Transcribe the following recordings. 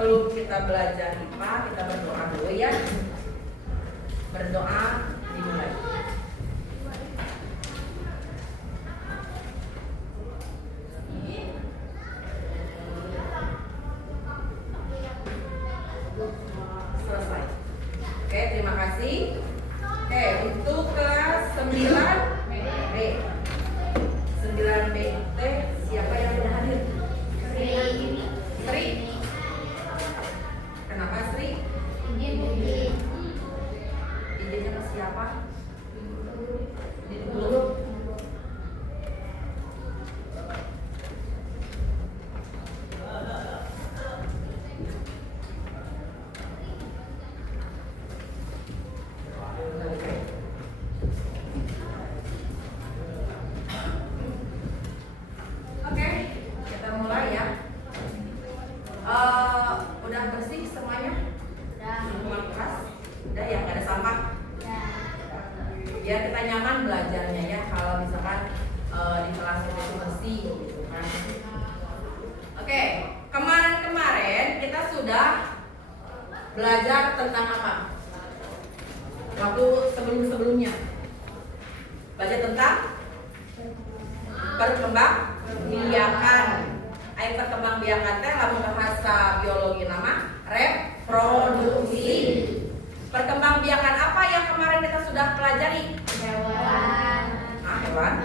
sebelum kita belajar IPA, kita berdoa dulu ya. Berdoa dimulai. Selesai. Oke, terima kasih. Oke, untuk kelas 9B. 9B siapa yang sudah hadir? Sri. Kenapa Sri? Idenya ke siapa? Dulu. Oke, kita mulai ya. Udah bersih semuanya? Lingkungan kelas? Udah ya, nggak ada sampah? Biar kita nyaman belajarnya ya. Kalau misalkan di kelas itu bersih gitu kan. Oke, kemarin kita sudah belajar tentang apa? Waktu sebelumnya belajar tentang perkembangbiakan. Ayo perkembangbiakan teh lamun bahasa biologi nama reproduksi. Perkembangbiakan apa yang kemarin kita sudah pelajari? Hewan. Hewan.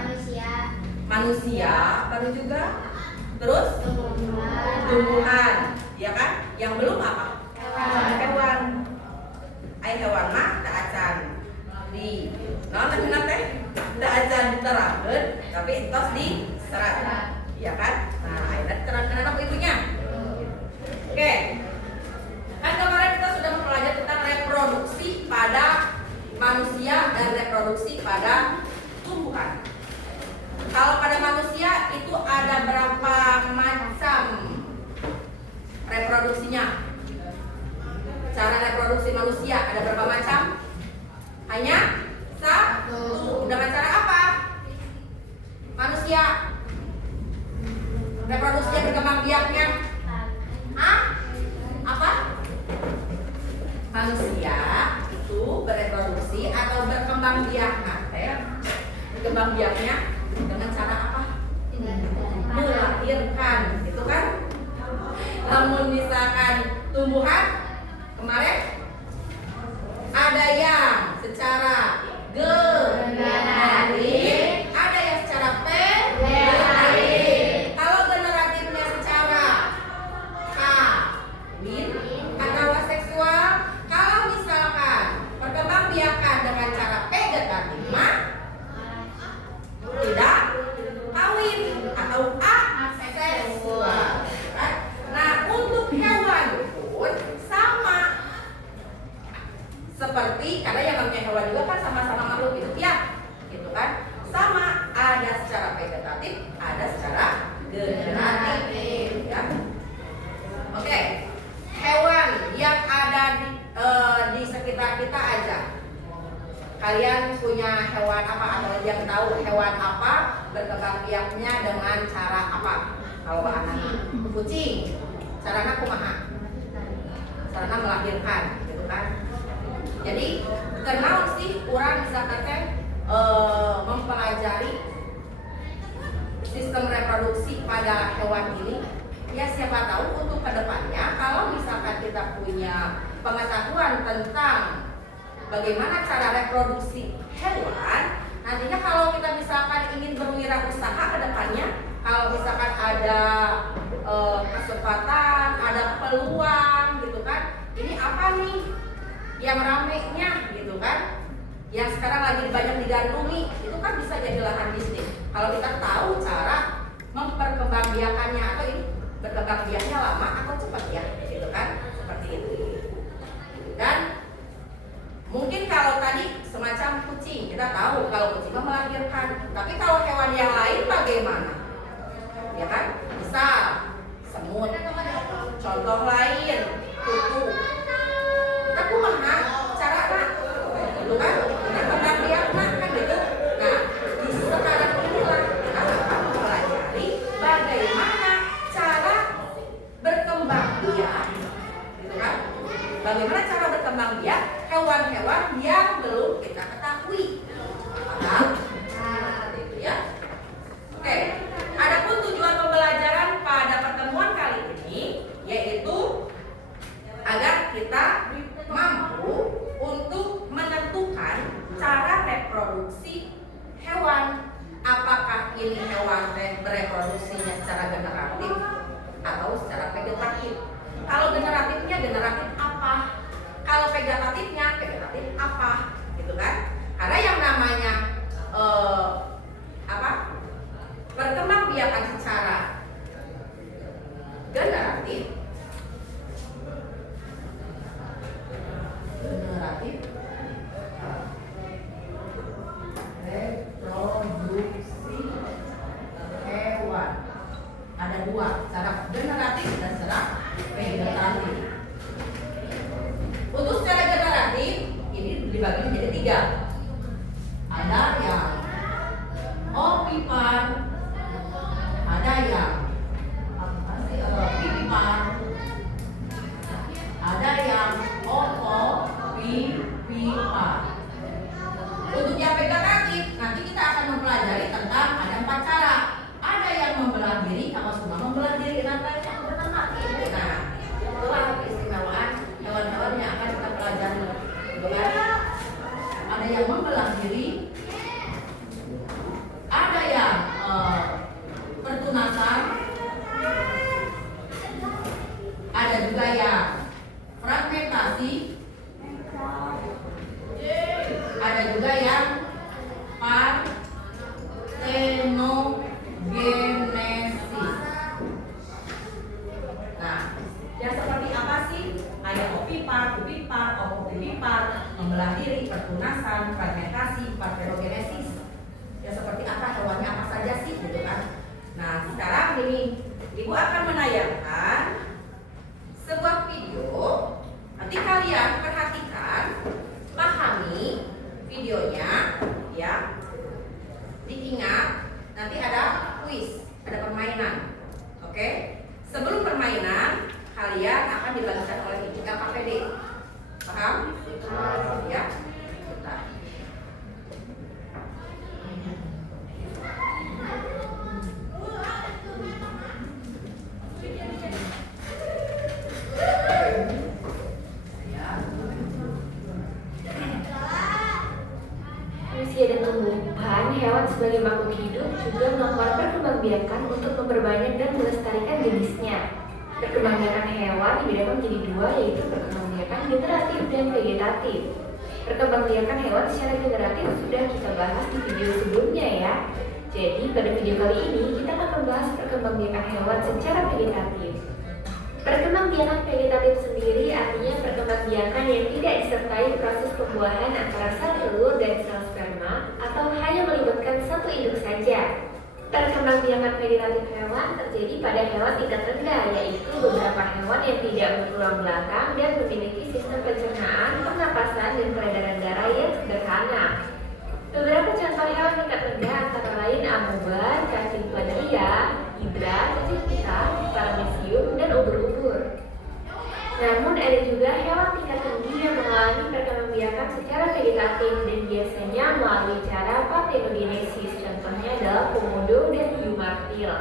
Manusia, baru juga. Terus tumbuhan, ya kan? Yang belum apa? Hewan. Ai hewan mah tak acan di naon teh tak acan diterapkeun tapi entos diserat, ya kan? Nah, ayeuna terangkeun apa ibunya? Oke. Kan kemarin kita sudah mempelajari tentang reproduksi pada manusia dan reproduksi pada tumbuhan. Kalau pada manusia itu ada berapa macam reproduksinya? Cara reproduksi manusia ada berapa macam? Hanya satu. Dengan cara apa? Manusia reproduksinya berkembang biaknya apa? Manusia itu bereproduksi atau berkembang biak berkembang biaknya dengan cara apa? Melahirkan, gitu kan? Namun misalkan tumbuhan kemarin ada yang secara generatif, ada yang secara generatif. Kalau generatifnya secara kawin atau seksual, kalau misalkan perkembangbiakan dengan cara vegetatif mah tidak kawin atau aseksual. Nah, untuk hewan pun sama. Seperti karena yang namanya hewan juga kan sama-sama makhluk hidup ya, gitu kan? Sama, ada secara vegetatif, ada secara generatif, ya. Oke, hewan yang ada di sekitar kita aja. Kalian punya hewan apa atau yang tahu hewan apa berkembang biaknya dengan cara apa? Kalau anak kucing, caranya kumaha? Caranya melahirkan, gitu kan? Jadi kenal sih orang bisa mempelajari sistem reproduksi pada hewan ini. Ya siapa tahu untuk kedepannya kalau misalkan kita punya pengetahuan tentang bagaimana cara reproduksi hewan, nantinya kalau kita misalkan ingin berwirausaha ke depannya, kalau misalkan ada kesempatan, ada peluang gitu kan, ini apa nih yang ramenya gitu kan, yang sekarang lagi banyak digandrungi, itu kan bisa jadi lahan bisnis kalau kita tahu cara memperkembangbiakannya atau ini berkembang biaknya lama atau cepat ya, gitu kan, seperti itu. Dan mungkin kalau tadi semacam kucing, kita tahu kalau kucing melahirkan, tapi kalau hewan yang lain bagaimana? Ya kan, misal semut, contoh lain kutu. Kita kumaha carana, gitu kan? Berkembang biakna kan gitu. Nah, di sekarang inilah kita akan mempelajari bagaimana cara berkembang biak Ada juga yang fragmentasi, ada juga yang partenogenesis. Nah, yang seperti apa sih? Ada ovipar, ovipar, membelah diri, pertunasan, fragmentasi, partenogenesis. Ya seperti apa, hewannya apa saja sih gitu kan. Nah sekarang ini Ibu akan menayangkan sebuah video. Nanti kalian perhatikan, pahami videonya ya. Diingat, nanti ada kuis, ada permainan. Oke? Sebelum permainan, kalian akan dibagikan oleh Ibu LKPD. Paham? Ya? Bentar. Manusia dan tumbuhan, hewan sebagai makhluk hidup juga melakukan perkembangbiakan untuk memperbanyak dan melestarikan jenisnya. Perkembangbiakan hewan dibedakan menjadi dua, yaitu perkembangbiakan generatif dan vegetatif. Perkembangbiakan hewan secara generatif sudah kita bahas di video sebelumnya ya. Jadi pada video kali ini kita akan membahas perkembangbiakan hewan secara vegetatif. Perkembangbiakan vegetatif sendiri artinya perkembangbiakan yang tidak disertai proses pembuahan antara sel telur dan sel sperma atau hanya melibatkan satu induk saja. Perkembangbiakan vegetatif hewan terjadi pada hewan tingkat rendah, yaitu beberapa hewan yang tidak bertulang belakang dan memiliki sistem pencernaan, pernapasan, dan peredaran darah yang sederhana. Beberapa contoh hewan tingkat rendah antara lain amoeba, cacing planaria, hidra, cacing pita, paramecium, dan ubur-ubur. Namun ada juga hewan tingkat tinggi yang mengalami perkembangbiakan secara vegetatif dan biasanya melalui cara partenogenesis. Contohnya adalah komodo dan hiu martil.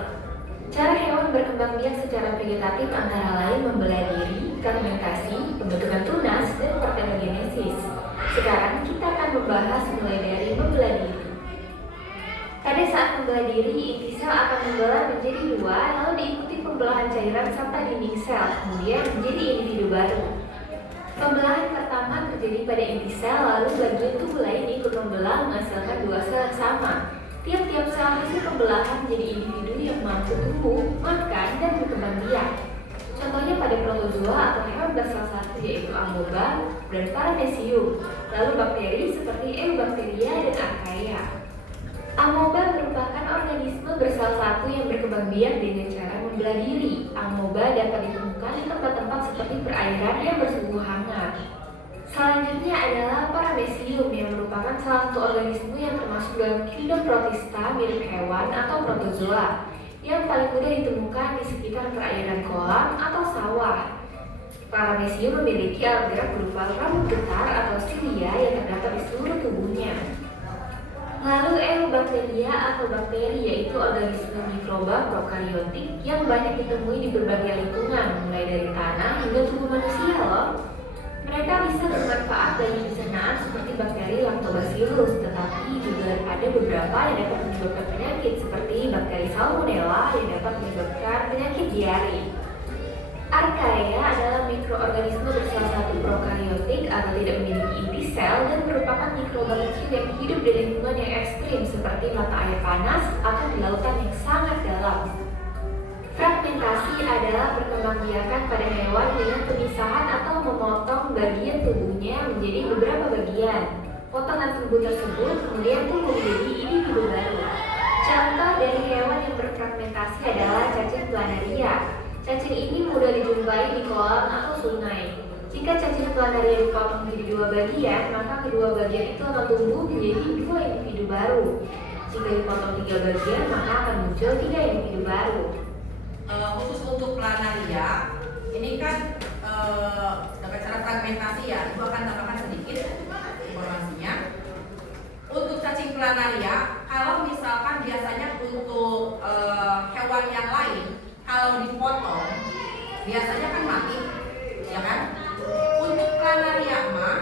Cara hewan berkembang biak secara vegetatif antara lain membelah diri, fragmentasi, pembentukan tunas, dan partenogenesis. Sekarang kita akan membahas mulai dari membelah diri. Pada saat membelah diri, inti sel akan membelah menjadi dua, lalu diikuti pembelahan cairan serta dinding sel, kemudian menjadi individu baru. Pembelahan pertama terjadi pada inti sel, lalu bagian tubuh lain ikut membelah menghasilkan dua sel yang sama. Tiap-tiap sel hasil pembelahan menjadi individu yang mampu tumbuh, makan, dan berkembang biak. Contohnya pada protozoa atau hewan bersel satu yaitu amoeba dan paramecium, lalu bakteri seperti eubacteria dan archaea. Amoeba merupakan organisme bersel satu yang berkembang biak dengan cara membelah diri. Amoeba dapat ditemukan di tempat-tempat seperti perairan yang bersuhu hangat. Selanjutnya adalah paramecium yang merupakan salah satu organisme yang termasuk dalam kingdom protista mirip hewan atau protozoa yang paling mudah ditemukan di sekitar perairan kolam atau sawah. Paramecium memiliki alat gerak berupa rambut getar atau silia yang terdapat di seluruh tubuhnya. Lalu eubacteria atau bakteri yaitu organisme mikroba prokariotik yang banyak ditemui di berbagai lingkungan, mulai dari tanah hingga tubuh manusia loh. Mereka bisa bermanfaat bagi pencernaan seperti bakteri Lactobacillus, tetapi juga ada beberapa yang dapat menyebabkan penyakit seperti bakteri Salmonella yang dapat menyebabkan penyakit diare. Archaea adalah mikroorganisme bersel satu prokariotik atau tidak memiliki inti sel dan merupakan mikroba kecil yang hidup di lingkungan yang ekstrim seperti mata air panas atau di lautan yang sangat dalam. Fragmentasi adalah perkembangbiakan pada hewan dengan pemisahan atau memotong bagian tubuhnya menjadi beberapa bagian. Potongan tubuh tersebut kemudian tumbuh menjadi individu baru. Contoh dari hewan yang berfragmentasi adalah cacing planaria. Cacing ini mudah dijumpai di kolam atau sungai. Jika cacing planaria dipotong menjadi dua bagian, maka kedua bagian itu akan tumbuh menjadi dua individu baru. Jika dipotong tiga bagian, maka akan muncul tiga individu baru. Khusus untuk planaria, ini kan dengan cara fragmentasi ya, Ibu akan tambahkan sedikit informasinya. Untuk cacing planaria, kalau misalkan biasanya untuk hewan yang lain, kalau dipotong biasanya kan mati, ya kan? Untuk planaria mah,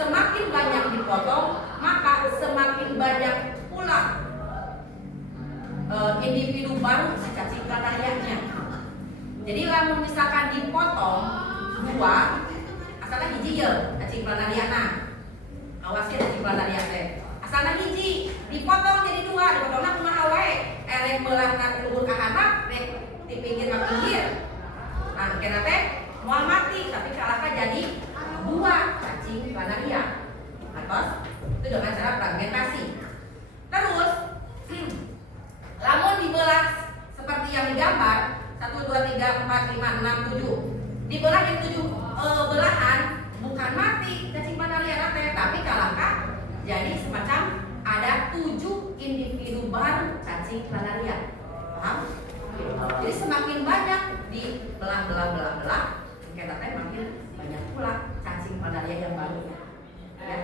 semakin banyak dipotong, maka semakin banyak pula individu baru si cacing planarianya. Jadi lamun misalkan dipotong dua, asalnya hiji ya, cacing planariana. Awas ya cacing planaria teh. Asalnya hiji, dipotong jadi dua, dipotongna kumaha wae. Erek beulahna luhur ka handap, rek di pinggir ka pinggir. Nah, kena teh moal mati, tapi kalahkan jadi dua cacing planaria. Atos itu dengan cara fragmentasi. Terus, lamun dibelah seperti yang digambar 1, 2, 3, 4, 5, 6, 7 dibelah jadi 7 belahan, bukan mati cacing planaria teh, tapi kalahkan jadi semacam ada 7 individu baru cacing planaria. Paham? Jadi semakin banyak dibelah, kita teh makin banyak pula cacing planaria yang baru. Ya.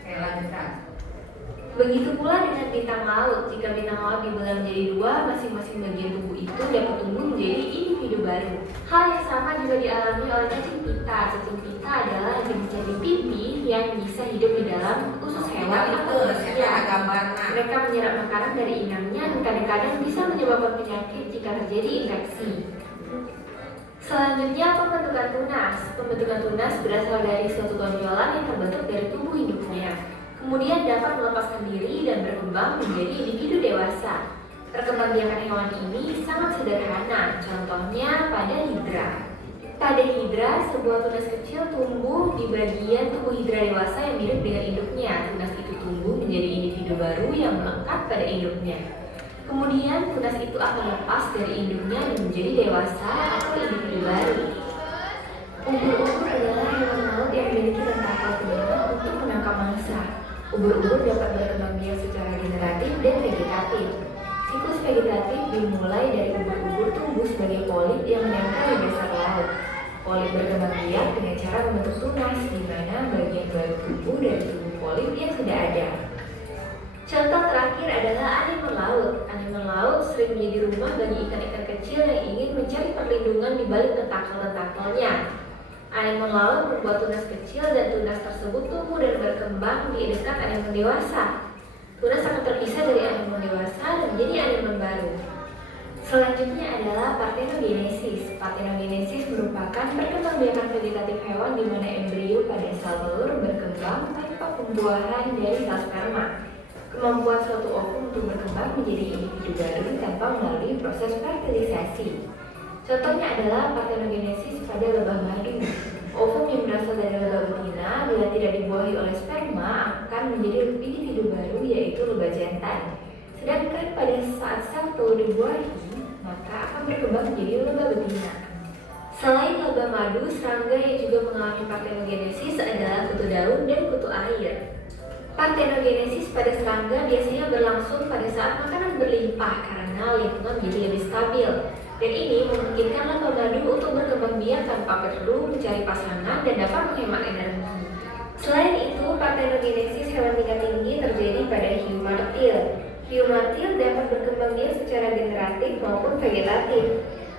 Oke, lanjutkan. Begitu pula dengan bintang laut. Jika bintang laut dibelah menjadi dua, masing-masing bagian tubuh itu dapat tumbuh menjadi individu baru. Hal yang sama juga dialami oleh cacing pita. Cacing pita adalah jenis-jenis pipi yang bisa hidup di dalam usus hewan atau manusia. Mereka menyerap makanan dari inangnya dan kadang-kadang bisa menyebabkan penyakit jika terjadi infeksi. Selanjutnya, pembentukan tunas. Pembentukan tunas berasal dari suatu tonjolan yang terbentuk dari tubuh induknya. Kemudian dapat melepaskan diri dan berkembang menjadi individu dewasa. Perkembangbiakan hewan ini sangat sederhana, contohnya pada hidra. Pada hidra, sebuah tunas kecil tumbuh di bagian tubuh hidra dewasa yang mirip dengan induknya. Tunas itu tumbuh menjadi individu baru yang melekat pada induknya. Kemudian tunas itu akan lepas dari induknya dan menjadi dewasa atau individu baru. Ubur-ubur adalah hewan laut yang memiliki tentakel terbang untuk menangkap mangsa. Ubur-ubur dapat berkembang biak secara generatif dan vegetatif. Siklus vegetatif dimulai dari ubur-ubur tumbuh sebagai polip yang menempel di dasar laut. Polip berkembang biak dengan cara membentuk tunas, di mana bagian baru tubuh dari tubuh polip yang sudah ada. Contoh terakhir adalah anemon laut. Anemon laut sering menjadi rumah bagi ikan-ikan kecil yang ingin mencari perlindungan di balik tentakel-tentakelnya. Anemon laut membuat tunas kecil dan tunas tersebut tumbuh dan berkembang di dekat anemon dewasa. Tunas akan terpisah dari anemon dewasa dan menjadi anemon baru. Selanjutnya adalah partenogenesis. Partenogenesis merupakan perkembangbiakan vegetatif hewan di mana embrio pada sel telur berkembang tanpa pembuahan dari sel sperma. Kemampuan suatu ovum untuk berkembang menjadi individu baru tanpa melalui proses fertilisasi. Contohnya adalah partenogenesis pada lebah madu. Ovum yang berasal dari lebah betina bila tidak dibuahi oleh sperma akan menjadi individu baru yaitu lebah jantan. Sedangkan pada saat sel telur dibuahi, maka akan berkembang menjadi lebah betina. Selain lebah madu, serangga yang juga mengalami partenogenesis adalah kutu daun dan kutu air. Partenogenesis pada serangga biasanya berlangsung pada saat makanan berlimpah karena lingkungan menjadi lebih stabil. Dan ini memungkinkan lebah madu untuk berkembang biak tanpa perlu mencari pasangan dan dapat menghemat energi. Selain itu, partenogenesis hewan tingkat tinggi terjadi pada hiu martil. Hiu martil dapat berkembang biak secara generatif maupun vegetatif.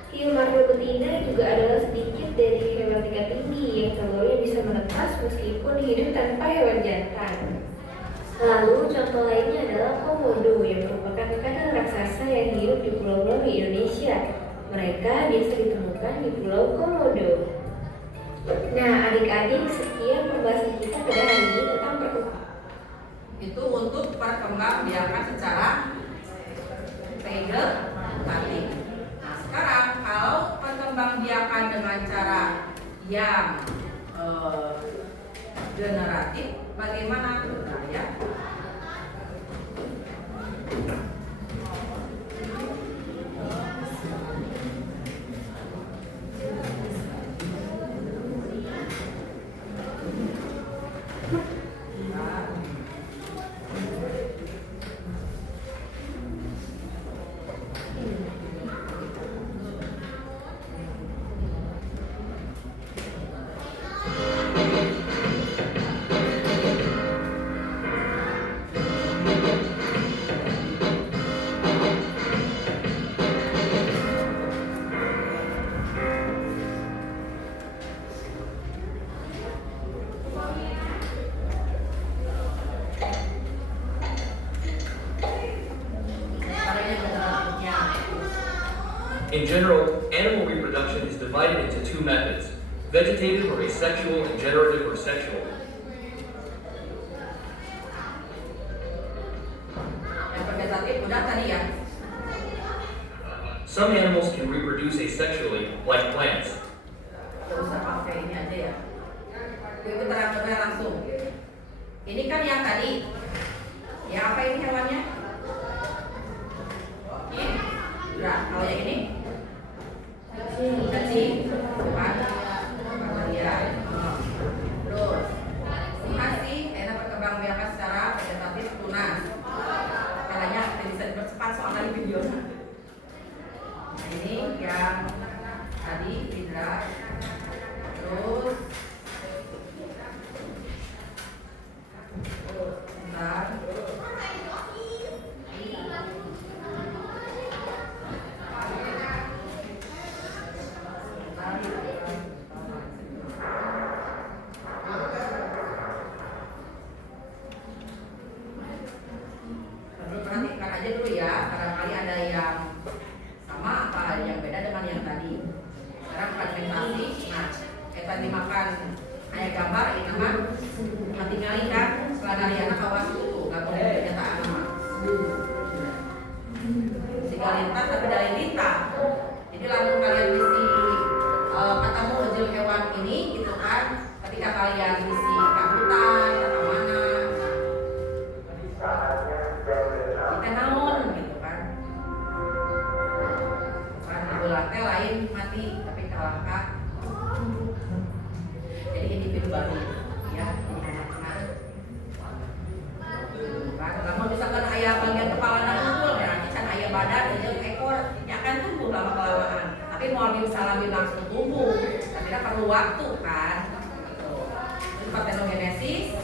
Hiu martil betina juga adalah sedikit dari hewan tingkat tinggi yang telurnya bisa menetas meskipun hidup tanpa hewan jantan. Lalu contoh lainnya adalah komodo yang merupakan kadal raksasa yang hidup di pulau-pulau di Indonesia. Mereka biasa ditemukan di Pulau Komodo. Nah, adik-adik, sekian pembahasan kita pada hari ini tentang perkembangan. Itu untuk perkembangbiakan secara vegetatif. Nah, sekarang kalau perkembangbiakan dengan cara yang generatif, bagaimana? Nah, ya. general, animal reproduction is divided into two methods: vegetative or asexual and generative or sexual. Yang vegetatif udah tadi ya. Some animals can reproduce asexually, like plants. Gak usah pakai ini aja ya. Ibu terangkan langsung. Ini kan yang tadi. Ya apa ini hewannya? Ini. Nah, kalau yang ini? Cacing. Bukan? Ya. Terus. Masih enak berkembang biakan secara vegetatif tunas. Makanya bisa dipercepat soalnya di video. Nah, ini yang tadi Indra. Terus bentar. Perhatikan aja dulu ya, barangkali ada yang sama apa yang beda dengan yang tadi. Sekarang fragmentasi, nah kita dimakan ayah gambar ini nama tinggalin kan setelah dari anak awas itu nggak boleh pernyataan nama sehingga lintas tapi dari lintas. Jadi lalu kalian isi ketemu ujung hewan ini gitu kan, ketika kalian isi kabutan atau mana kita naon gitu kan bulatnya lain mati tapi kalangka. Jadi individu baru ya, ini anak-anak kan, namun misalkan ayah bagian kepala dan unggul ya, kan ayah badan dan ekor ya akan tumbuh lama-kelamaan, tapi mau salamin langsung tumbuh tapi kan perlu waktu kan gitu. Itu parthenogenesis.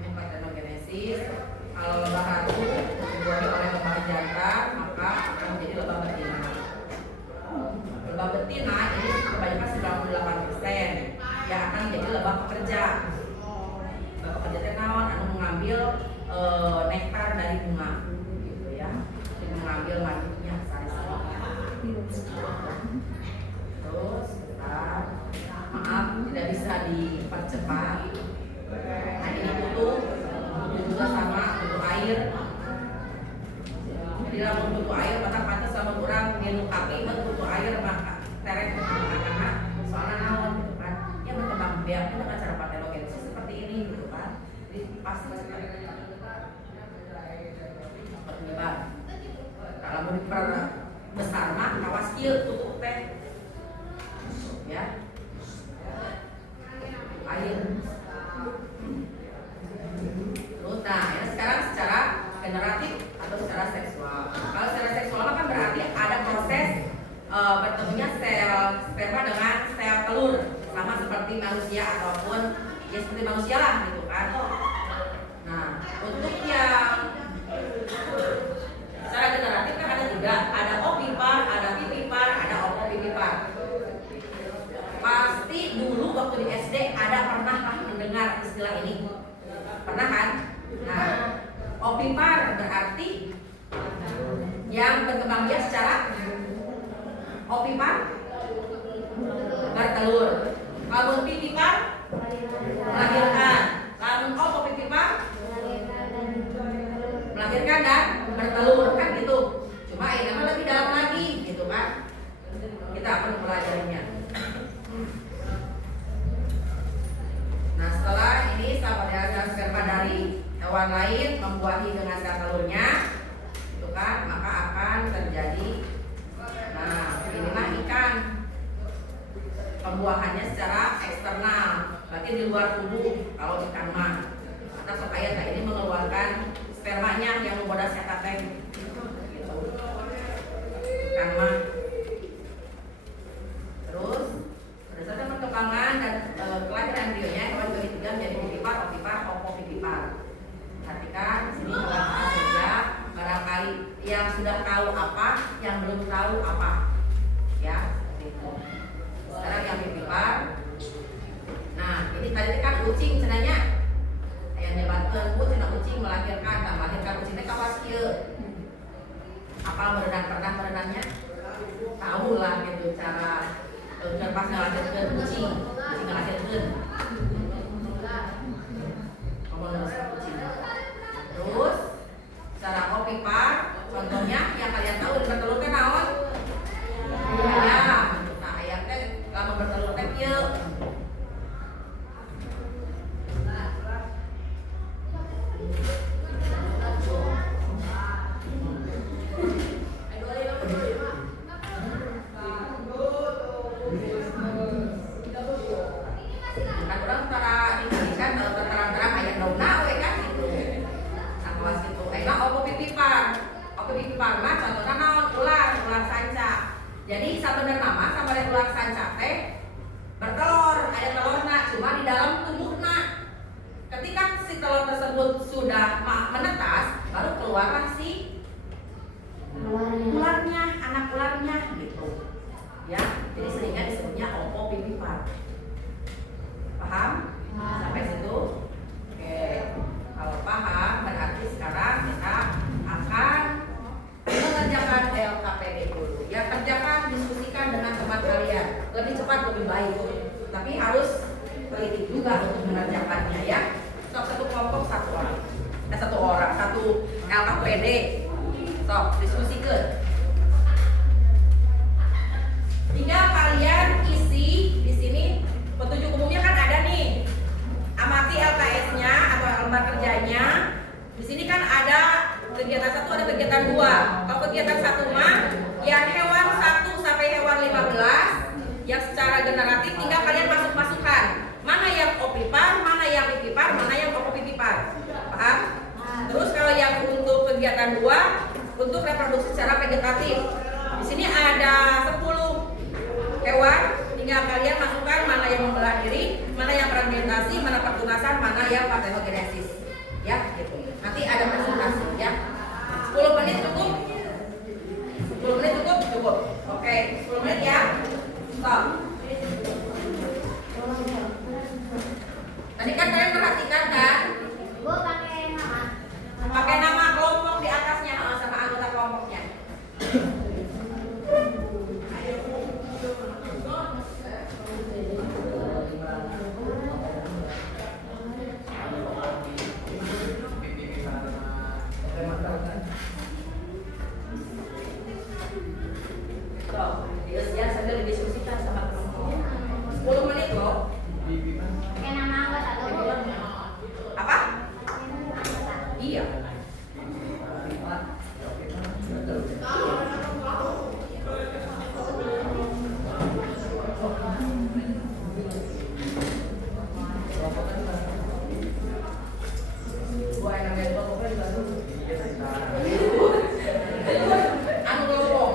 Ini parthenogenesis. Kalau lebah ratu dibuat oleh lebah jantan maka akan menjadi lebah betina. Lebah betina ini kebanyakan 98% yang akan menjadi lebah pekerja. Lebah pekerja itu naon anu mengambil nektar dari bunga, gitu ya. Jadi mengambil madunya sari-sari. Terus, maaf tidak bisa dipercepat. Nah ini butuh juga sama butuh air. Jadi lamun butuh air maka pantas sama kurang minum kapi butuh air maka teret anak-anak soalnya naon gitu kan. Ya berkembang biak dengan cara parthenogenesis seperti ini gitu kan. Jadi pasti seperti penyebab. Kalau mau diper besar mah kawas kieu tutup teh. Ya. Air. Nah, ya sekarang secara generatif atau secara seksual. Kalau secara seksual kan berarti ada proses bertemunya sel sperma dengan sel telur, sama seperti manusia ataupun ya seperti manusia lah gitu kan. Nah, untuk yang secara generatif kan ada tiga, ada ovipar, ada vivipar, ada ovovivipar. Pasti dulu waktu di SD ada pernah mendengar istilah ini, pernah kan? Nah, ovipar berarti yang berkembang biak secara ovipar bertelur. Kalau vivipar melahirkan. Lamun ovovivipar melahirkan dan bertelur kan gitu. Cuma ini mah lebih dalam lagi gitu kan. Kita akan mempelajarinya. Nah, setelah ini sahabat sperma dari hewan lain membuahi dengan sel telurnya, itu kan, maka akan terjadi. Nah, inilah ikan. Pembuahannya secara eksternal, berarti di luar tubuh kalau ikan mah. Atau sok ayat ini mengeluarkan spermanya yang membodas sekateng. Gitu. Ikan mah. Terus berdasarkan perkembangan dan kelahiran embrionya hewan ketiga menjadi vivipar, ovipar, ovovivipar. Perhatikan di sini apa saja barangkali yang sudah tahu apa, yang belum tahu apa, ya. Gitu. Sekarang yang vivipar. Nah ini tadi kan kucing cenanya bu cina ucing melahirkan, nah melahirkan ucingnya kawas kieu. Apal pernah merenangnya? Tahu lah gitu cara pas ngelahirkan ucing ngelahirkan. Ngomong kucing. Terus cara opipar, contohnya yang kalian tahu di bertelur teh naon? Ayam. Nah ayam teh lamun bertelur teh kieu. Jadi sabenerna nama sama ular sanca teh bertelur, ada telurna cuma di dalam tubuhna. Ketika si telur tersebut sudah menetas, baru keluarlah si ularnya, anak ularnya gitu. Ya, jadi seringnya disebutnya opopipipar. Paham? Sampai situ? Oke. Kalau paham, berarti sekarang kita akan mengerjakan LKPD dulu. Ya, kerjakan, diskusikan dengan teman kalian. Lebih cepat, lebih baik. Tapi harus teliti juga untuk mengerjakannya ya. Sok satu kelompok satu orang, satu LKPD. Sok diskusikan. Tinggal kalian isi di sini petunjuk umumnya kan ada nih. Amati LKS-nya atau lembar kerjanya. Di sini kan ada kegiatan 1, ada kegiatan 2. Kalau kegiatan 1 mah yang hewan 1 sampai hewan 15 yang secara generatif tinggal kalian masuk-masukkan. Mana yang opipar, mana yang pipipar, mana yang opopipipar. Paham? Terus kalau yang untuk kegiatan 2 untuk reproduksi secara vegetatif. Di sini ada 10 hewan, tinggal kalian masukkan mana yang membelah diri, mana yang fragmentasi, mana pertunasan, mana yang parthenogenesis. Ya, gitu. Nanti ada presentasi ya. 10 menit cukup? 10 menit cukup? Cukup. Oke, 10 menit ya. Stop. Tadi kan kalian perhatikan kan? Bu pakai nama. Pakai nama kelompok di atasnya sama anggota kelompoknya. Ya, sambil didiskusikan sama teman-teman. 10 menit loh. Pakai nama anggota dulu. Apa? Iya. Anu kelompok.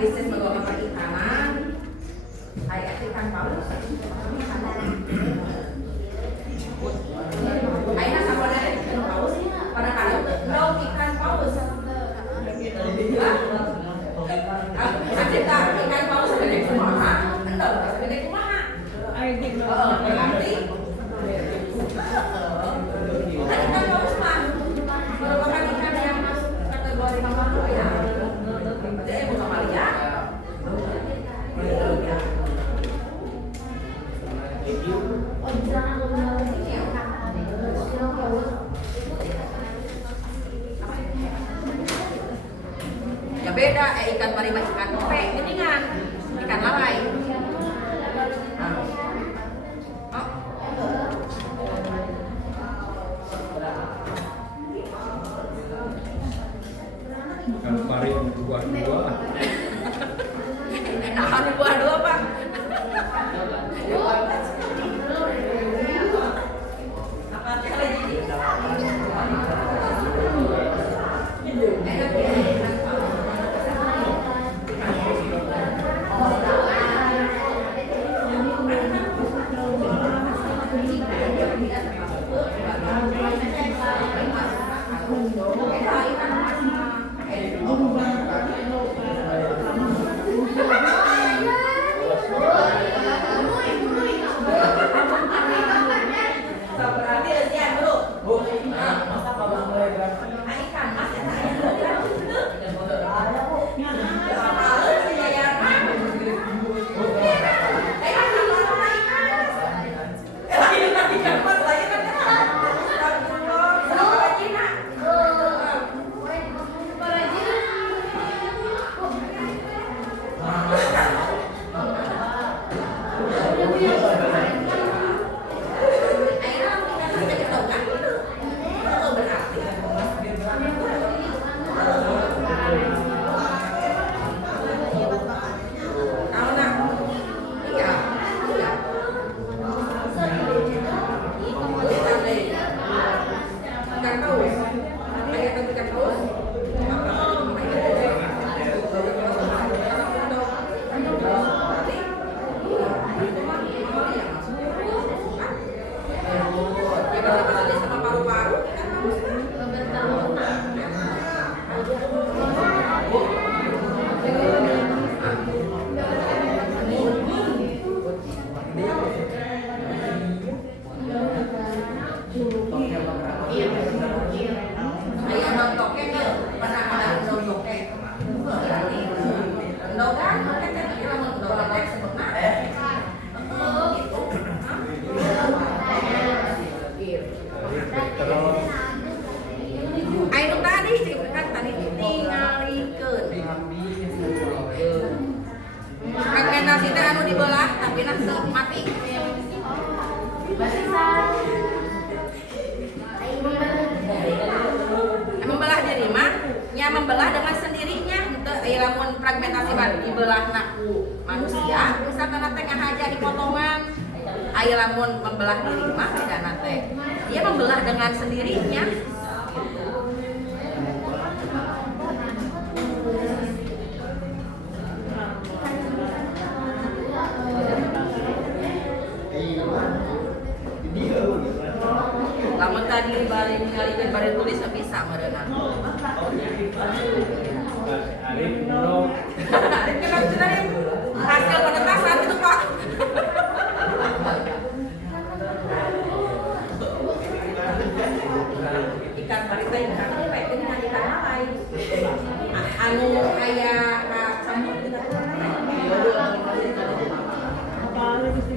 bisnis mengelola perikanan. Kayak ikan paus. Aina sama dari ikan paus. Pada kali itu ikan paus. Aceh tak ikan paus ada di kumaha. Entah ada di kumaha. Berarti bukan ikan paus mah merupakan ikan yang masuk kategori mamalia ya. Jadi bukan mamalia. Ya beda, ikan pari mah ikan pe, geningan, ikan lalai. Ikan pari dua-dua. Nah, di buah dua pak. Apa lagi? Berarti ujian dulu. Ikan mas ya Ayo tadi kan tadi tinggalikeun. Fragmentasi teh anu dibelah tapi nak mati. Membelah diri mah nya membelah dengan sendirinya henteu aya lamun fragmentasi mah dibelah na ku manusia misalkan teh ngahaja di potongan aya lamun membelah diri mah bedana teh dia membelah dengan sendirinya. Lamun tadi balik ngalikeun bari tulis bisa meureunna. Arif no. Hasil penetasan itu Pak. Ikan pari teh ikan pe dengan ikan lalai. Anu aya campur dengan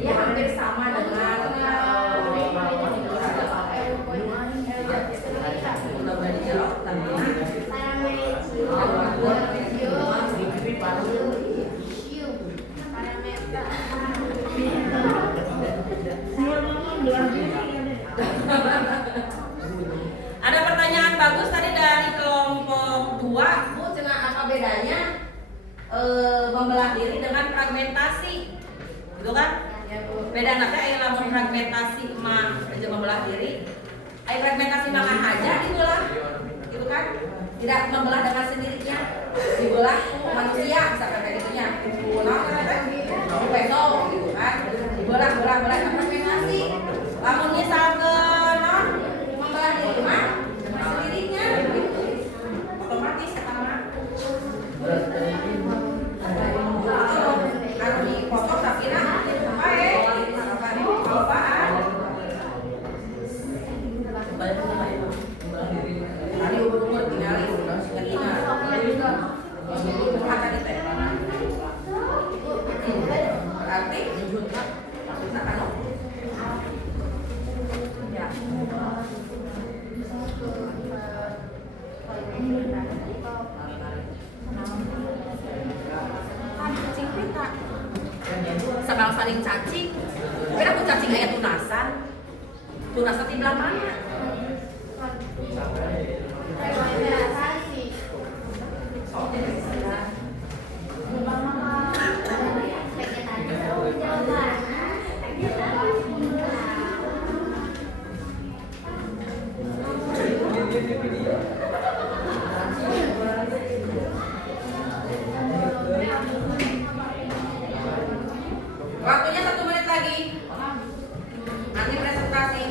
ya hampir sama dengan ada pertanyaan bagus tadi dari kelompok 2, Bu, cenah apa bedanya membelah diri dengan fragmentasi, gitu kan? Beda nanti aya lamun fragmentasi mah aja membelah diri, aya fragmentasi mah aja dibelah, gitu kan? Tidak membelah dengan sendirinya. dibelah manusia misalkan kayak gitunya. Nah, besok gitu kan. Dibelah fragmentasi. Lamun misalkan non membelah diri mah sendirinya gitu. Otomatis sama. Kalau dipotong tapi nah baik apaan? Tadi umur tinggalin udah sekian. Berarti maksudnya kan? Ya. Cacing pita. Sebal saling cacing. Kira aku cacing aya tunasan. Tunasan di belah mana? Waktunya 1 menit lagi. Nanti presentasi.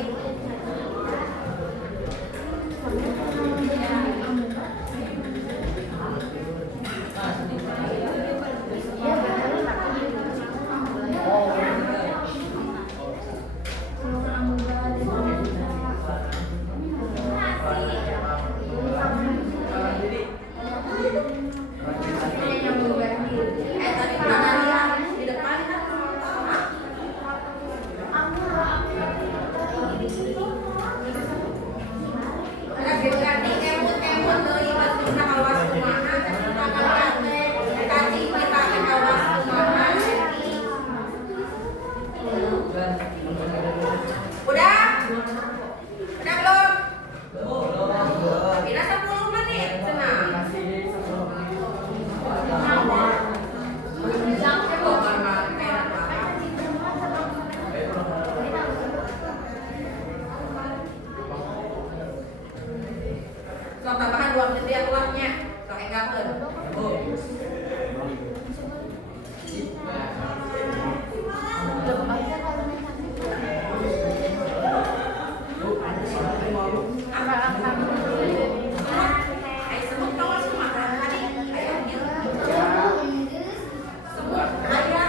Tadi pernah di depan kan? Ganti emut deui maksudna kawas kumaha ganti kita kawas kumaha. Udah belum? Tidak 10 menit cenah. Sok tambahan 2 menit ya tulahnya. Sok enggakeun. Ai semut kawan semua tadi. Ayo gitu. Semut aya.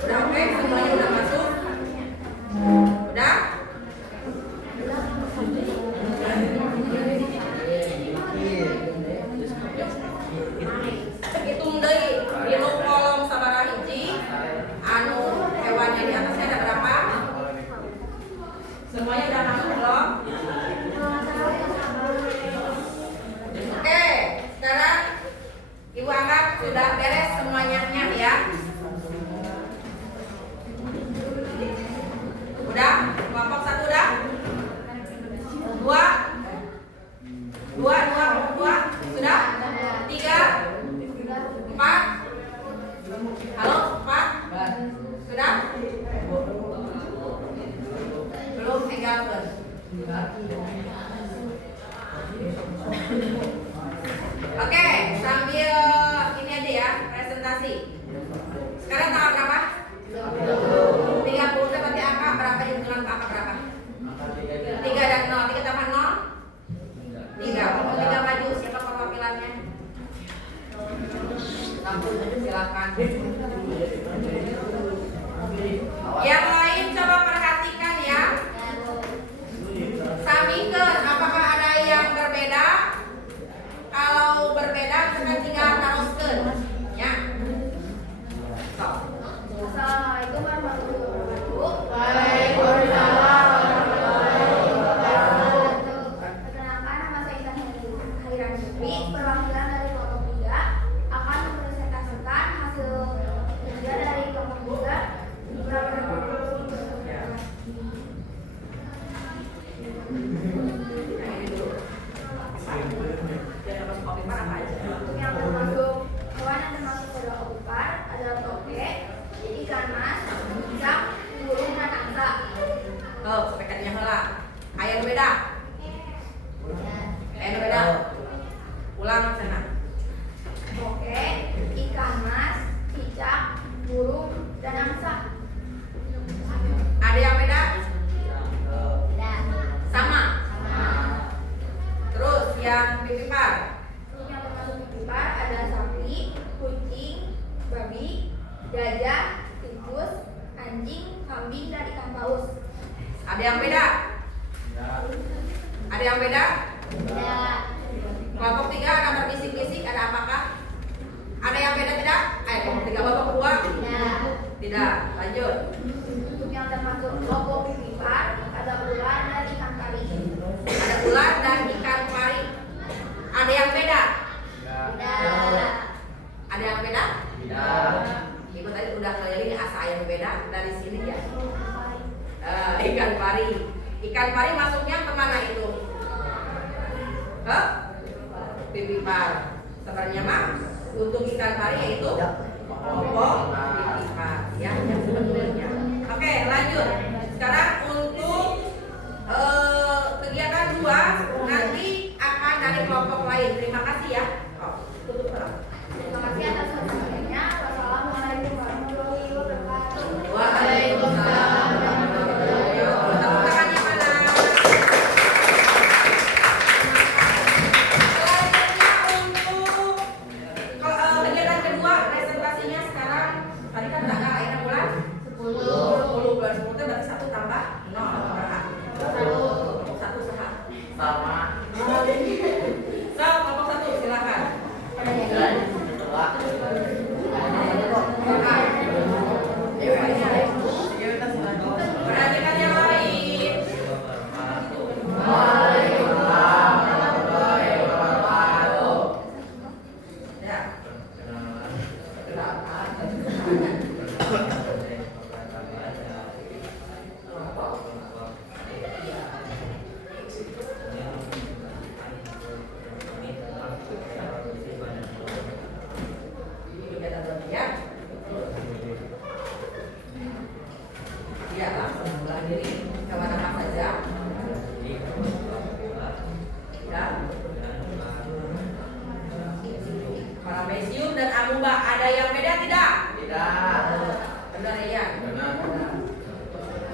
Udah oke, semuanya udah masuk. Udah? Hitung deui di kolom sabaraha hiji. Anu hewannya di atasnya ada berapa? Semuanya udah masuk belum? Oke, sekarang Ibu anggap sudah beres semuanya ya. Udah? Kelompok 1 udah? 2 sudah? 3 4 halo 4 sudah? Belum enggakeun. Oke, sambil ini aja ya presentasi. Sekarang tanggal berapa? 30 berarti angka berapa hitungan angka berapa? 3 dan 0. 3 tambah 0? 3 maju. Siapa perwakilannya? Silakan. Yang lain coba perhatikan ya. Samikeun, apakah ada yang berbeda? Kalau berbeda kita tinggal teruskeun ya. So. beda? Beda. Ulang sana. Oke, ikan mas, cicak, burung, dan angsa. Ada yang beda? Tidak. Sama. Terus yang pipipar. Yang termasuk pipipar adalah sapi, kucing, babi, gajah, tikus, anjing, kambing, dan ikan paus. Ada yang beda? Ada yang beda? Tidak. Kelompok 3 ada berbisik-bisik, ada apakah? Ada yang beda tidak? Kelompok 3 babak kedua? Tidak. Tidak. Lanjut. Untuk yang termasuk kelompok pipipar ada ular dan ikan pari. Ada ular dan ikan pari. Ada yang beda? Tidak. Ada yang beda? Ibu tadi udah keliling asa yang beda dari sini ya. Ikan pari. Ikan pari masuknya kemana itu? Ke pipipar. Sebenarnya mah untuk ikan pari yaitu kelompok pipipar ya yang sebetulnya. Oke, lanjut. Sekarang untuk kegiatan 2 nanti akan dari kelompok lain. Terima kasih ya. Tutup orang. Terima kasih atas perhatiannya. Wassalamualaikum warahmatullahi wabarakatuh. Waalaikumsalam warahmatullahi wabarakatuh. Tepuk tangannya mana? Selanjutnya untuk kegiatan kedua presentasinya sekarang tadi kan tanggal akhirnya bulan 10 bulan 10 itu berarti 1 tambah 0 berapa? 1 sehat. Sama. So, kelompok 1 silakan. Perhatikan yang lain. Ya. Kegiatan berikutnya. Ya, langsung mulai diri kemana saja. Ya. Paramecium dan amuba ada yang beda tidak? Benar ya?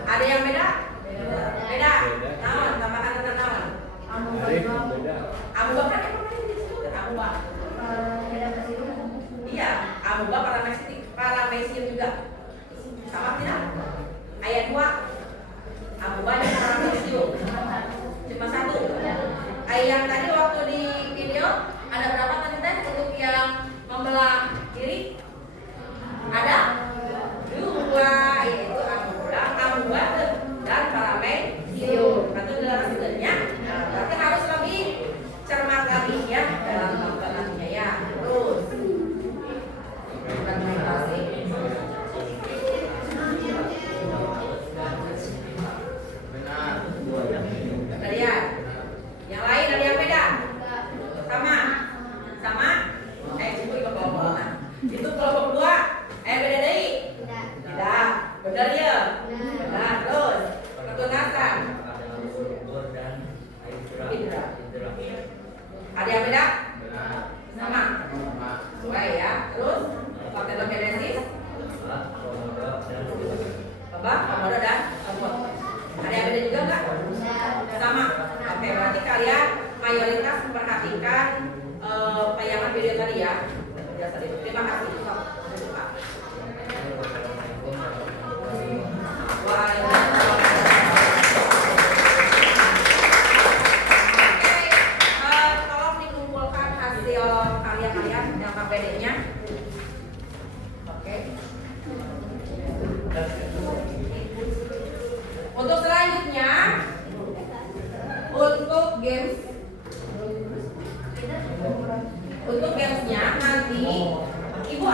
Ada yang beda? Beda. Naon? Tambahan atau naon? Arif beda. Amuba kan yang pernah disebut amuba. Iya, amuba paramecium juga. Sama tidak? Ayat 2. Amuba dan paramecium. Cuma 1. Ayat tadi waktu di video ada berapa tadi teh untuk yang membelah diri? Ada 2, yaitu amuba dan paramecium. Atau dalam sebenarnya, berarti harus lebih cermat lagi ya dalam pengetahuannya ya. Terus berkomunikasi. Benar ya? Yang lain ada yang beda? Sama? Itu kelompok mana? Itu kelompok 2. Beda deh? Tidak. Benar ya? Benar. Terus ketunasan. Tidak. Ada yang beda? Sama. Baik ya. Terus parthenogenesis. Komodo dan Ombot. Ada yang beda juga enggak? Sama. Oke, berarti kalian mayoritas memperhatikan tayangan video tadi ya. Terima kasih. Waalaikumsalam. Tolong dikumpulkan hasil karya kalian yang KPD-nya. Oke. Untuk selanjutnya, untuk gamesnya nanti ibu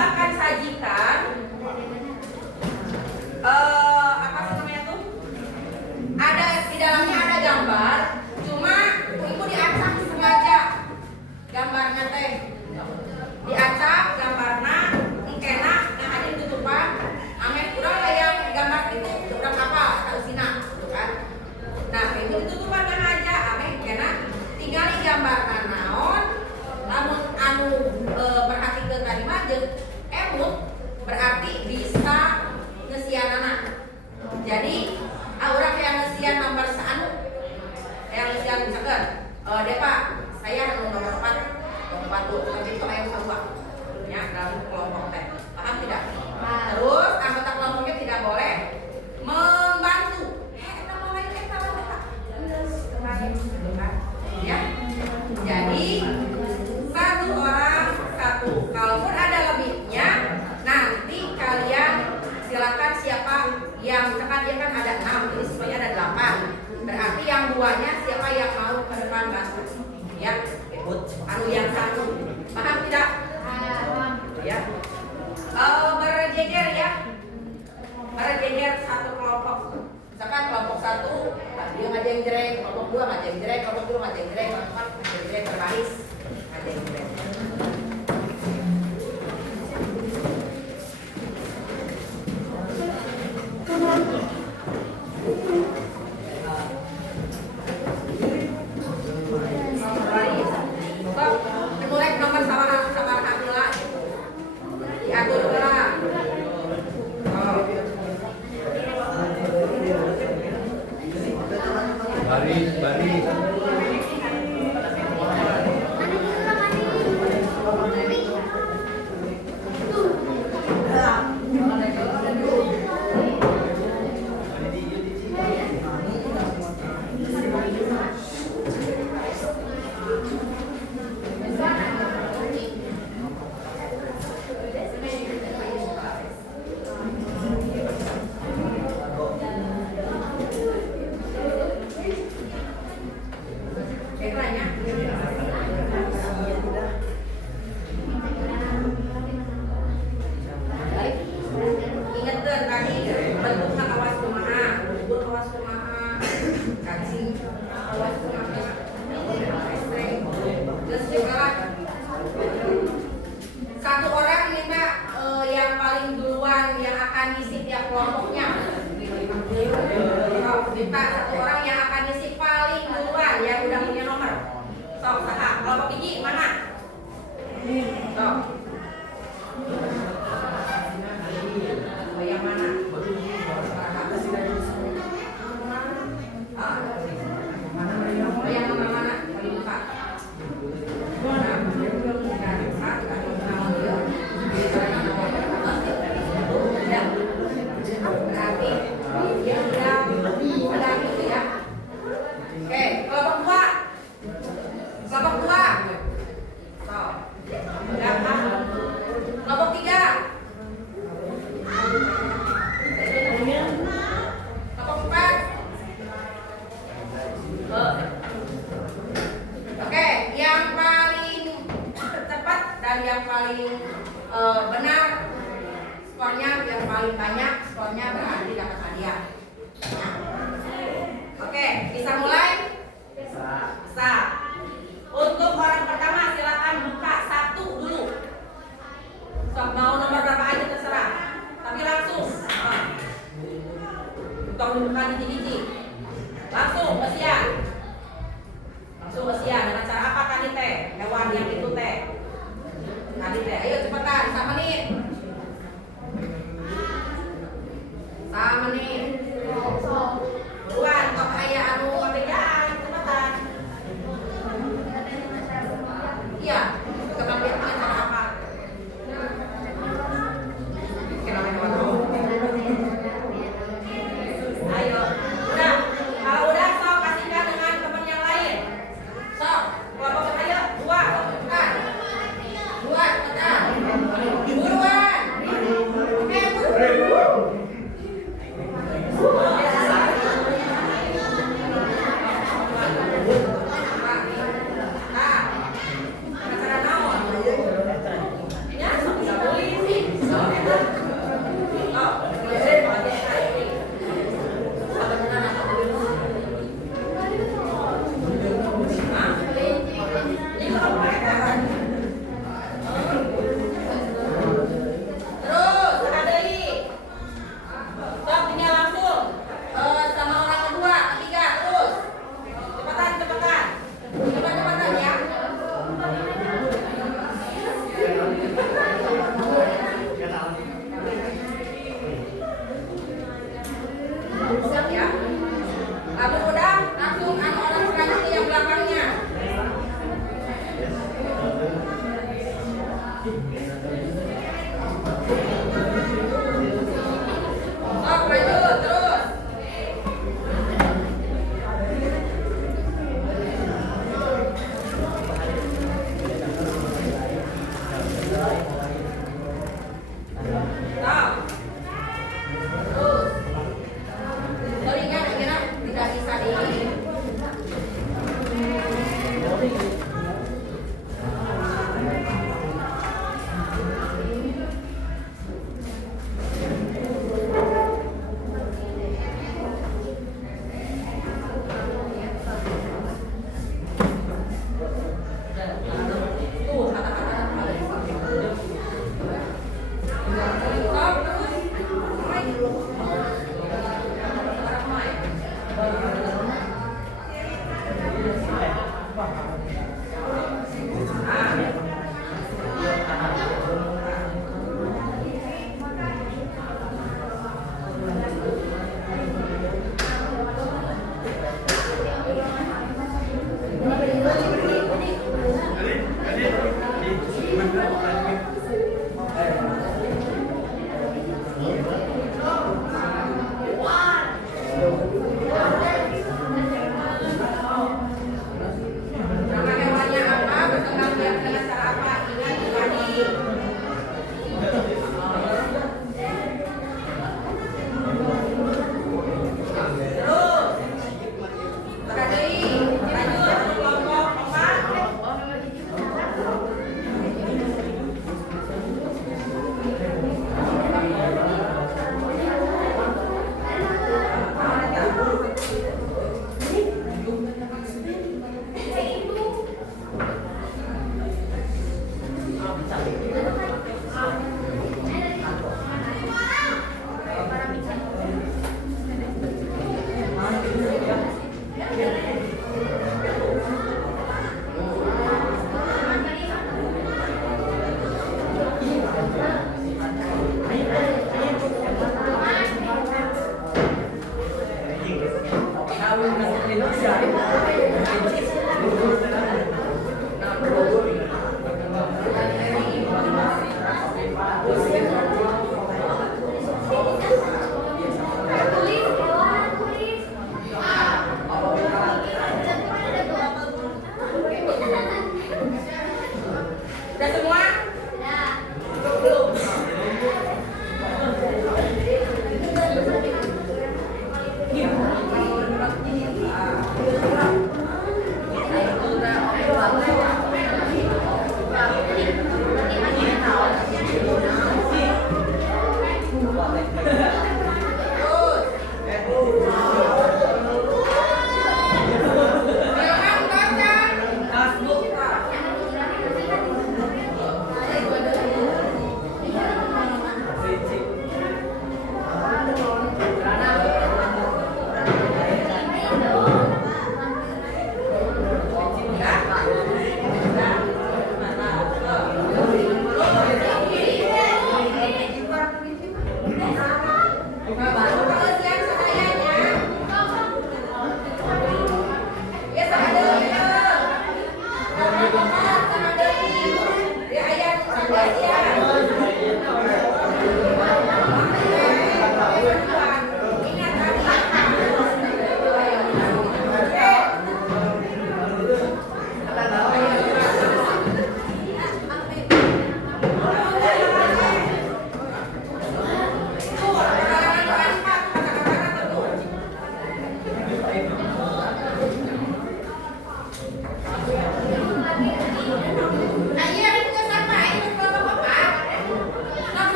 misalkan Depa, saya nomor 4 tuh, tapi itu ayam sama ya dalam kelompok teh. Paham tidak? Terus anggota kelompoknya tidak boleh membantu. Eta mulai eta ya. Jadi satu orang satu. Kalaupun ada lebihnya, nanti kalian silakan siapa yang misalkan dia kan ada 6, ini semuanya ada 8. Berarti yang duanya siapa yang mau ke depan bantu. Ya, anu yang satu. Paham tidak? Ya. Berjejer ya. Berjejer satu kelompok. Misalkan kelompok 1 dia ngajeng jereng, kelompok 2 ngajeng jereng, kelompok 3 ngajeng jereng, kelompok 4 ngajeng jereng berbaris. Ngajeng jereng. Mulai nomor sama Kamila diatur lah. Baris. Ingatkan tadi bentuknya kawas kumaha, bubur kawas kumaha, cacing kawas kumaha, terus juga satu orang minta yang paling duluan yang akan ngisi tiap kelompoknya. Minta satu orang yang akan ngisi paling duluan yang udah punya nomor. Sok, saha, kelompok gigi mana? Sok. Yang mana? Yang nomor mana? Paling 4. Berarti dia udah gitu ya. Oke, kelompok 2. Kelompok 2. So, udah kelompok 3. Kelompok 4. Oke, yang paling cepat dan yang paling benar skornya, yang paling banyak skornya berarti dapat hadiah. Oke, bisa mulai? Bisa. Untuk orang pertama silakan buka 1 dulu. Sok mau nomor berapa aja terserah. Tapi langsung. Tolong dibuka gigi-gigi. Langsung kesian. Langsung kesian. Dengan cara apa kan teh? Hewan yang itu teh. Tadi teh. Ayo cepetan. Sama nih. Sama nih. Buruan. Kok ayah anu kerjaan. Nama hewannya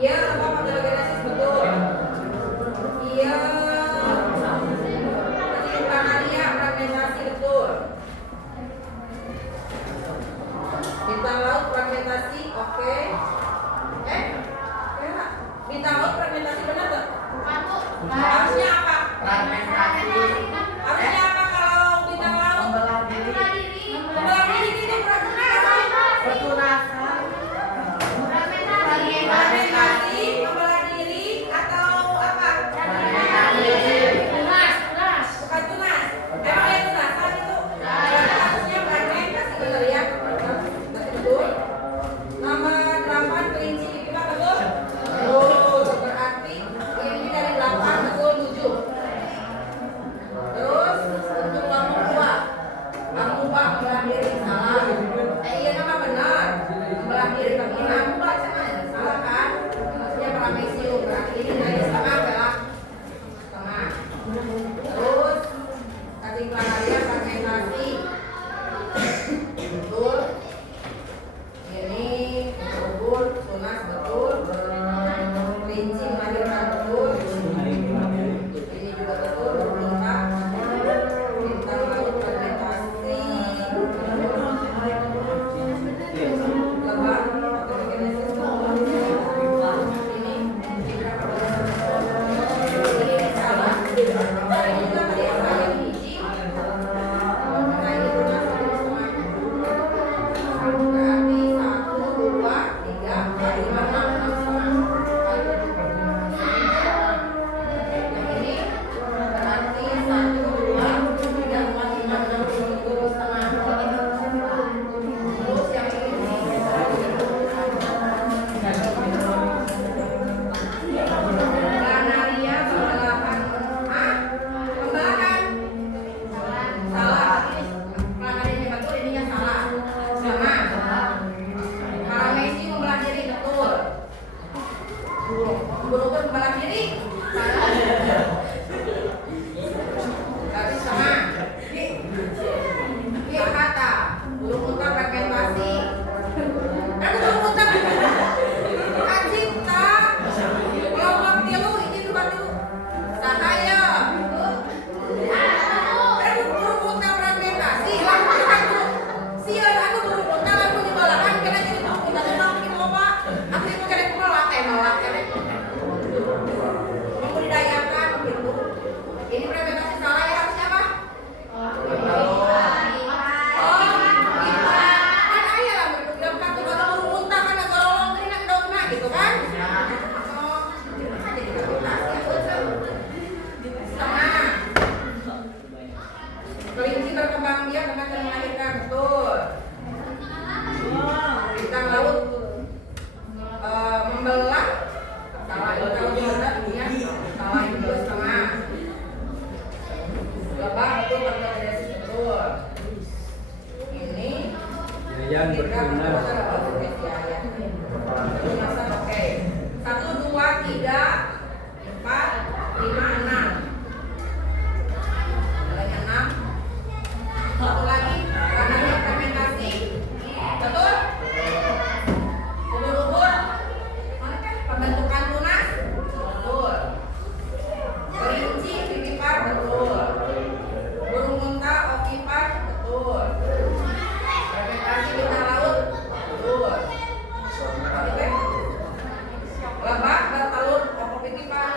Iya, apa patogenesis betul. Iya. Tadi planaria fragmentasi betul. Bintang laut fragmentasi, oke. Bintang laut fragmentasi benar tuh? Harusnya apa? Harusnya apa kalau bintang laut? Membelah diri itu fragmentasi. Fragmentasi, membelah diri atau apa? Bukan tunas. Emang ya tunasan itu? Harusnya fragmentasi benar ya? Betul. Nomor 8 kelinci pipi apa betul? Betul. Berarti ini dari 8 betul 7. Terus untuk lambung buah membelah diri salah. Iya nama benar. Membelah diri tapi lambung buah salah kan? Maksudnya paramecium. Berarti ini dari setengah adalah setengah. Terus tadi planaria fragmentasi. Betul. Ini betul, tunas betul, kelinci melahirkan betul, ini juga betul, berbintang, bintang laut fragmentasi, lebah, patogenesis betul, ini salah, ini juga tadi yang biji, nah ini tunas ini setengah. Berarti 1, 2, 3, 4, 5, 6, 7. Yang ini berarti 1, 2, 3, 4, 5, 6, 7 setengah. Terus yang ini planaria pembelahan. Pembelahan salah. Planaria betul, ininya salah. Sama. Paramecium membelah diri betul. Ubur-ubur membelah diri salah. Berarti sama. Ini kata burung unta fragmentasi. Burung unta kacipta. Kelompok tilu ini dua tilu. Sahaya. Burung unta fragmentasi. Langsung satu. Sial aku burung unta langsung dibalakan karena jadi burung unta itu bikin loba. Aku itu kena nolak kena. Membudidayakan gitu. Ini fragmentasi salah ya harusnya apa? Kan ayah lah dalam kartu kata burung unta kan ada golong ini kan dogna gitu kan? Jadi fragmentasi ya betul. Setengah. Kelinci berkembang biak dengan cara melahirkan betul. Bintang laut membelah salah itu kalau benar ya salah itu setengah. Lebah itu patogenesis betul. Ini Yayan bertunas. Tunasan oke. 1, 2, 3, 4, 5, 6. Nilainya 6. Satu lagi planaria fragmentasi. Betul? Ubur-ubur. Mana kan pembentukan tunas? Betul. Kelinci vivipar betul. Burung unta ovipar betul. Fragmentasi bintang laut betul. Oke. Lebah bertelur ovipar.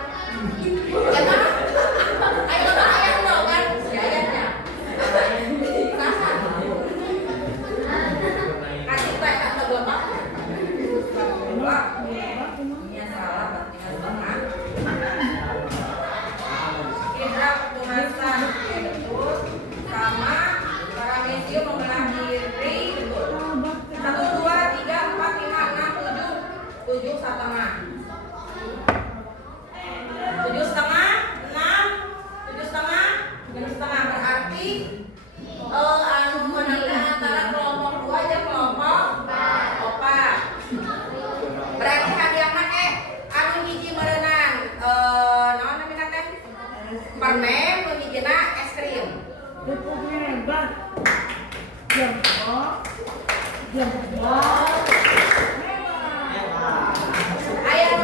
Ayo ayam dong kan? Si ayamnya. Kasih teh kata lebah. Ini salah berarti setengah. Indra tunasan betul. Sama paramecium membelah diri betul. 1, 2, 3, 4, 5, 6, 7. 7 setengah. 7 setengah, 6, 7 setengah, 7 setengah berarti menanda antara kelompok 2 dan kelompok 4. Berarti hadiah make anu hiji meureunnan naon namina teh? Permen, nu hijina es krim. Aya nu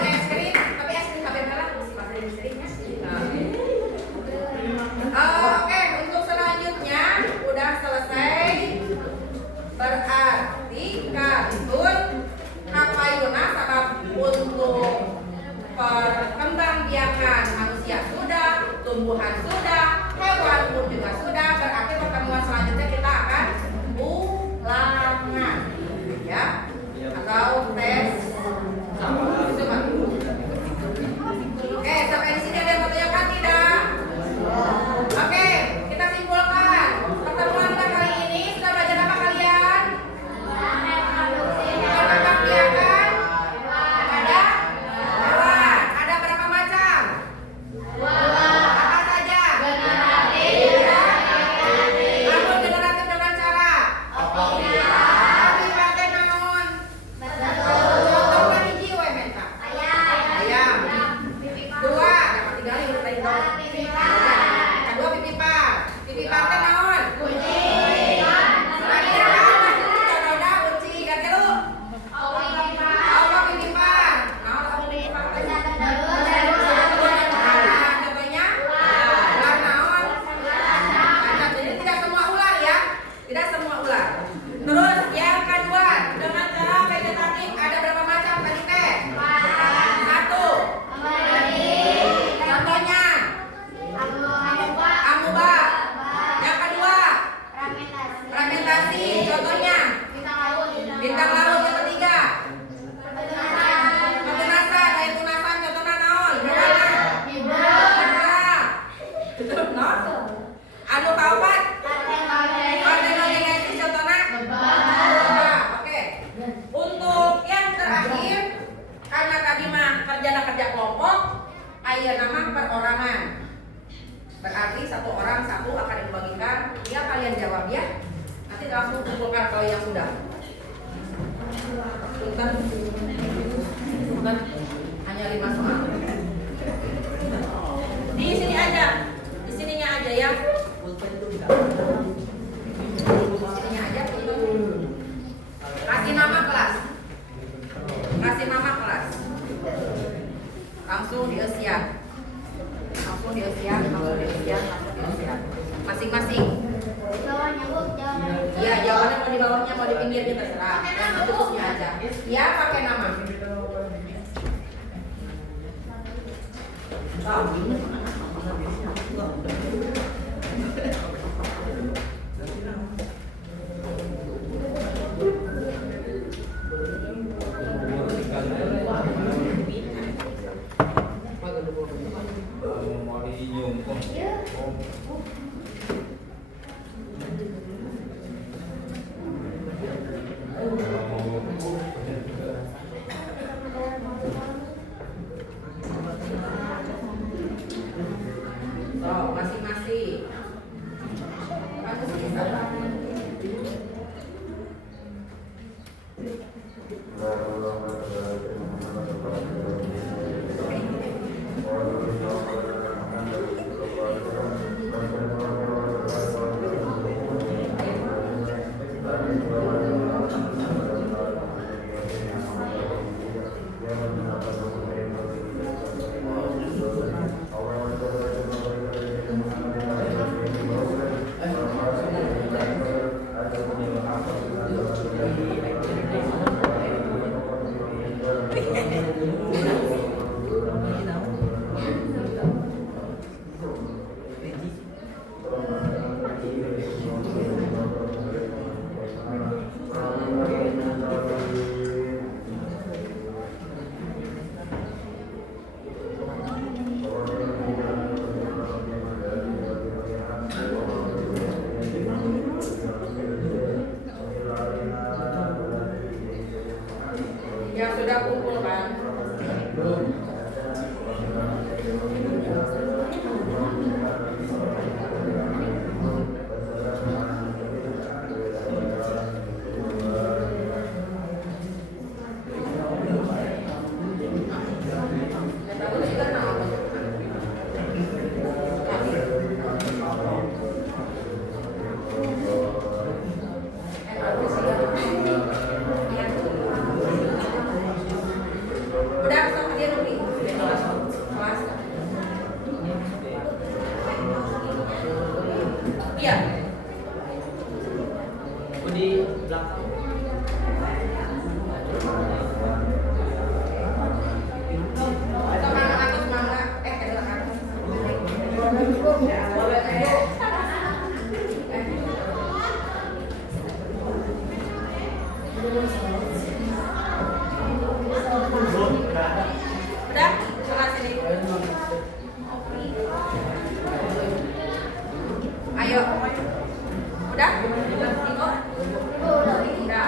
tumbuhan sudah, hewan pun juga sudah. Berarti pertemuan selanjutnya kita akan ulangan, ya, atau tes. Oke, sampai di sini ada yang bertanyakan tidak? Oke, kita simpulkan. Pertemuan kita kali ini sudah belajar apa kalian? Perkembang biakan pada hewan. Ada berapa macam? Apa saja? Lalu generatif dengan cara? Tapi pakai naon? Contohnya hiji we menta. Ayam. Dua, dapat tinggal yang tadi dong. Kedua pipipan. Pipipan teh naon? Kucing. Lagi naon? Cododa kucing. Katilu? Allah pipipan. Naon Allah pipipan teh? Contohnya? Ular naon? Jadi tidak semua ular ya. Tidak semua ular. Terus yang kedua, dengan cara vegetatif ada berapa macam tadi teh? Satu. Contohnya? Amuba. Yang kedua? Fragmentasi. Contohnya? Bintang laut. Yang ketiga? Ketunasan. Daya tunasan. Contohnya naon? Hibra. Betul, no? Anu kaopat? Partenogenesis. Contohnya? Oke. Untuk yang terakhir, karena tadi mah kerja kelompok, aya nama perorangan. Berarti satu orang satu akan dibagikan. Ya kalian jawab ya. Nanti langsung kumpulkan kalau yang sudah. Bukan hanya 5 soal. Di sini aja. Di sininya aja ya. Sininya aja. Kasih nama kelas. Kasih nama kelas. Langsung diesian. Masing-masing. Iya, jawabannya mau di bawahnya, mau di pinggirnya terserah. Yang cukupnya aja. Ya, pakai nama. Masing-masing. Bagus bisa. Yang sudah kumpul kan? Udah, sama dia Nugi. Udah, sana sini. Ayo. Udah? Ikut? Udah.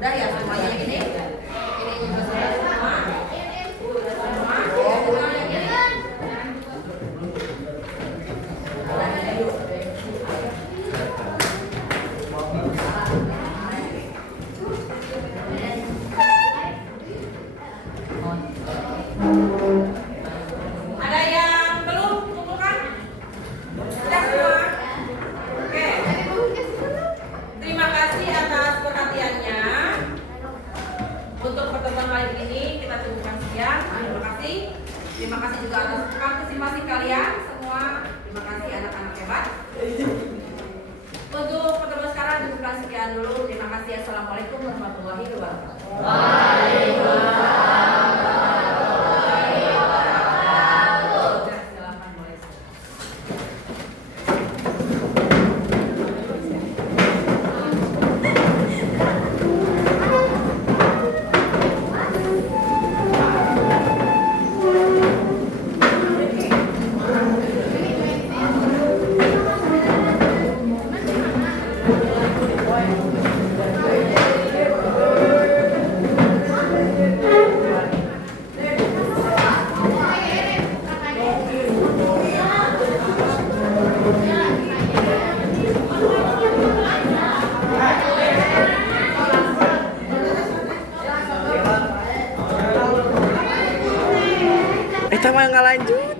Udah ya semuanya ini juga sudah semua. Ada yang belum kumpulkan? Sudah semua? Oke. Terima kasih atas perhatiannya. Untuk pertemuan kali ini kita cukupkan sekian. Terima kasih. Terima kasih juga atas partisipasi kalian semua. Terima kasih anak-anak hebat. Untuk pertemuan sekarang cukupkan sekian dulu. Terima kasih. Assalamualaikum warahmatullahi wabarakatuh. Kita mah nggak lanjut.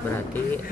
Berarti